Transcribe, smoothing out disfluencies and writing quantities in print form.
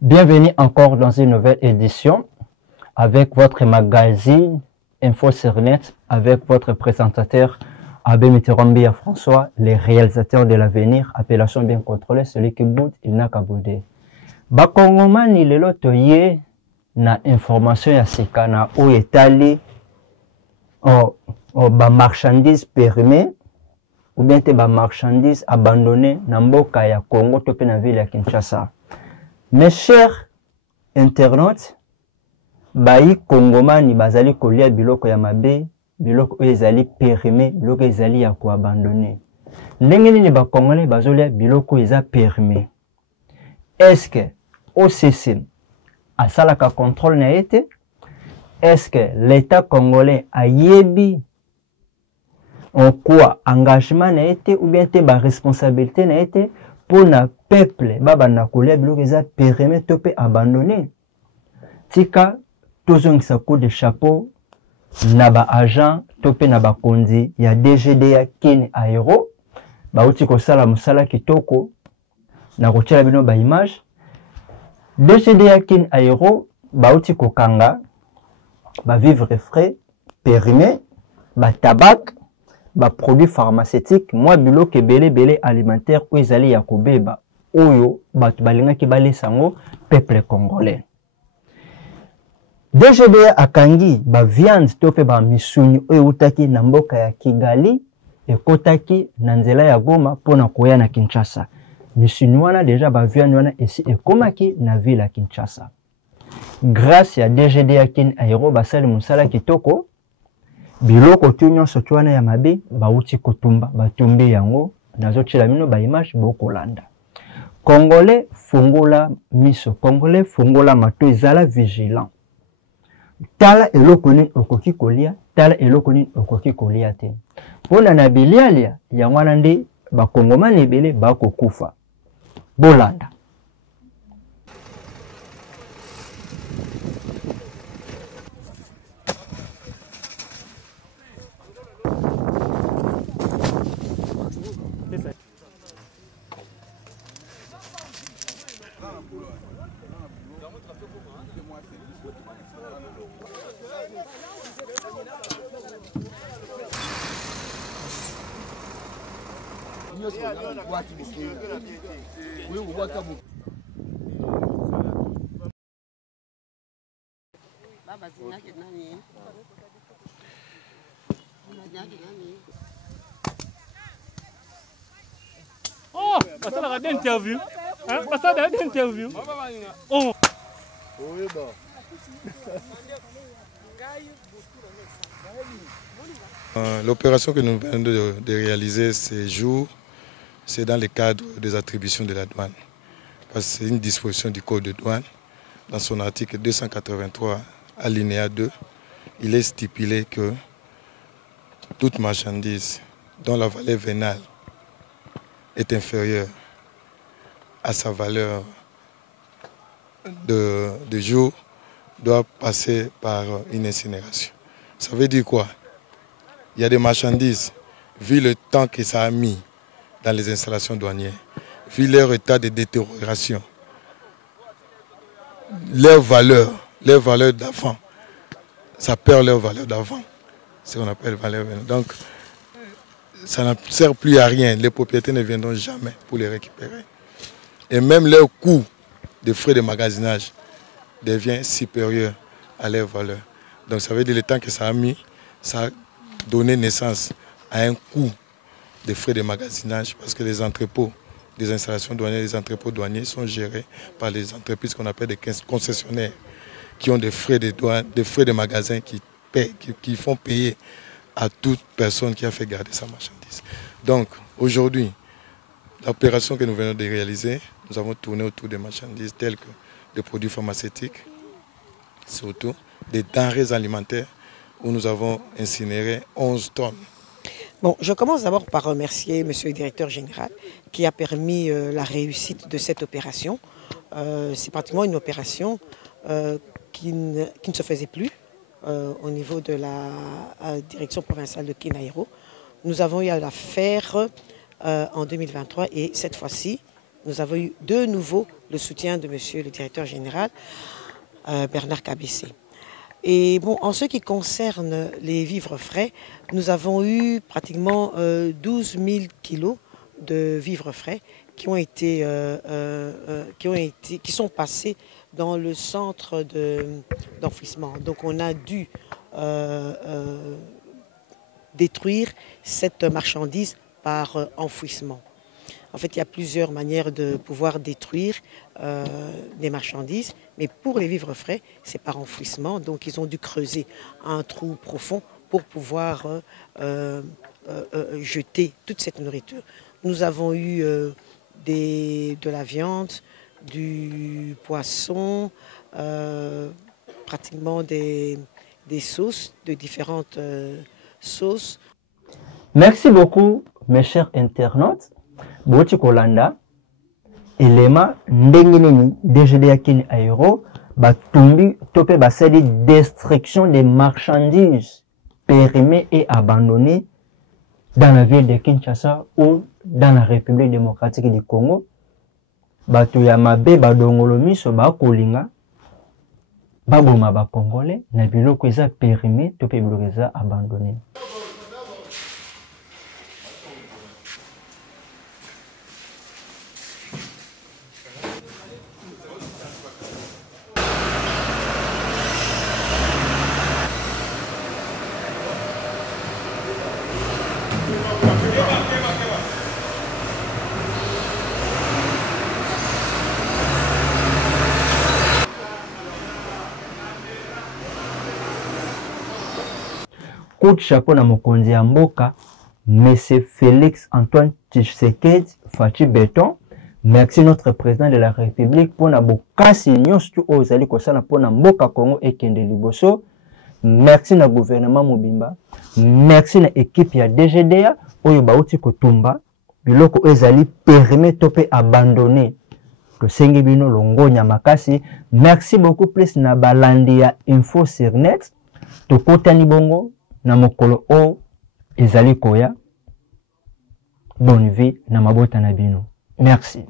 Bienvenue encore dans une nouvelle édition avec votre magazine Info sur Net, avec votre présentateur Abbé Mitterrand François, les réalisateurs de l'avenir, appellation bien contrôlée, celui qui boude, il n'a qu'à bouder. Bakongomani lelo toye na information ya sika na o etali ba marchandise périmée ou bien te ba marchandise abandonné na mboka ya Congo to pe na ville ya Kinshasa. Mes chers internautes, bayi Kongomani bazali kolia biloko ya mabe, biloko ezali périmé, biloko ezali ya ko abandonné. Ndenge nini ba Congolais bazolia biloko eza périmé? Est-ce que OCC a salaka contrôle na été? Est-ce que l'État congolais a yebi en quoi engagement na été ou bien te ba responsabilité na été pour na peuple baba na kolia biloko eza périmé to pe abandonné? Tika tozongisa coup de chapeau na ba agent to pe na ba kondi ya DGD ya Kin Aero bauti kosala musala kitoko na kotiela bino ba image. DGD ya Kin Aero bauti kokanga ba vivre frais périmé, ba tabac, ba produits pharmaceutiques, moi biloko belé alimentaire ou ezali ya kobeba oyo batu balingaki balesango peuple congolais. DGD akangi ba viande to pe ba misuni oyo utaki na mboka ya Kigali ekotaki na nzela ya Goma pona koya na Kinshasa. Misuni wana deja ba viande wana esi ekomaki na ville ya Kinshasa. Grâce à DGD ya Kin Aero basali musala kitoko biloko tunyo sotwana ya mabe bauti kotumba batumbi yango nazochila mino ba image bokolanda. Congolais fungola miso, Congolais fungola mato ezala vigilant. Tala eloko nini okoki kolia, tala eloko nini okoki kolia te. Pona na bilialia ya mwana nde ba Kongomani ebele bakokufa. Bolanda. Oh, passada d'interview. Hein, passada d'interview. Oh. Oui, bon. L'opération que nous venons de réaliser ces jours, c'est dans le cadre des attributions de la douane. Parce que c'est une disposition du Code de douane. Dans son article 283, alinéa 2, il est stipulé que toute marchandise dont la valeur vénale est inférieure à sa valeur de jour doit passer par une incinération. Ça veut dire quoi? Il y a des marchandises, vu le temps que ça a mis dans les installations douanières, vu leur état de détérioration, leur valeur d'avant, ça perd leur valeur d'avant. C'est ce qu'on appelle valeur vénale. Donc, ça ne sert plus à rien. Les propriétaires ne viendront jamais pour les récupérer. Et même leur coût de frais de magasinage devient supérieur à leur valeur. Donc ça veut dire le temps que ça a mis, ça a donné naissance à un coût de frais de magasinage parce que les entrepôts des installations douanières, les entrepôts douaniers sont gérés par les entreprises qu'on appelle des concessionnaires qui ont des frais de douane, des frais de magasin qui font payer à toute personne qui a fait garder sa marchandise. Donc aujourd'hui, l'opération que nous venons de réaliser, nous avons tourné autour des marchandises telles que des produits pharmaceutiques, surtout des denrées alimentaires où nous avons incinéré 11 tonnes. Bon, je commence d'abord par remercier Monsieur le Directeur Général qui a permis la réussite de cette opération. C'est pratiquement une opération qui ne se faisait plus au niveau de la direction provinciale de Kin Aero. Nous avons eu à la faire en 2023 et cette fois-ci, nous avons eu de nouveau le soutien de monsieur le directeur général, Bernard Kabessé. Et bon, en ce qui concerne les vivres frais, nous avons eu pratiquement 12 000 kilos de vivres frais qui sont passés dans le centre d'enfouissement. Donc on a dû détruire cette marchandise par enfouissement. En fait, il y a plusieurs manières de pouvoir détruire des marchandises, mais pour les vivres frais, c'est par enfouissement. Donc, ils ont dû creuser un trou profond pour pouvoir jeter toute cette nourriture. Nous avons eu de la viande, du poisson, pratiquement des sauces, de différentes sauces. Merci beaucoup, mes chers internautes. Boti kolanda elema ndenge nini DGD yakini aéro batumbi topé basali destruction des marchandises périmées et abandonnées dans la ville de Kinshasa ou dans la République démocratique du Congo. Bato ya mabe badongolo miso bakolinga baboma ba congolais na biloko eza périmé topé biloko eza abandonné. Coup de chapeau na mokonzi ya mboka, Monsieur Félix Antoine Tshisekedi Fachi Beton. Merci notre président de la République pour na bokasi nyonso ozali kosala pour na mboka Congo ekende liboso. Merci na gouvernement mobimba. Merci na équipe ya DGDA oyo bauti kotumba biloko ezali périmé topé abandonné. Tosengi bino longonya makasi. Merci beaucoup plus na balandi ya info sur net. Tokotani bongo na mokolo o ezali koya. Bonne vie na mabota na bino. Merci.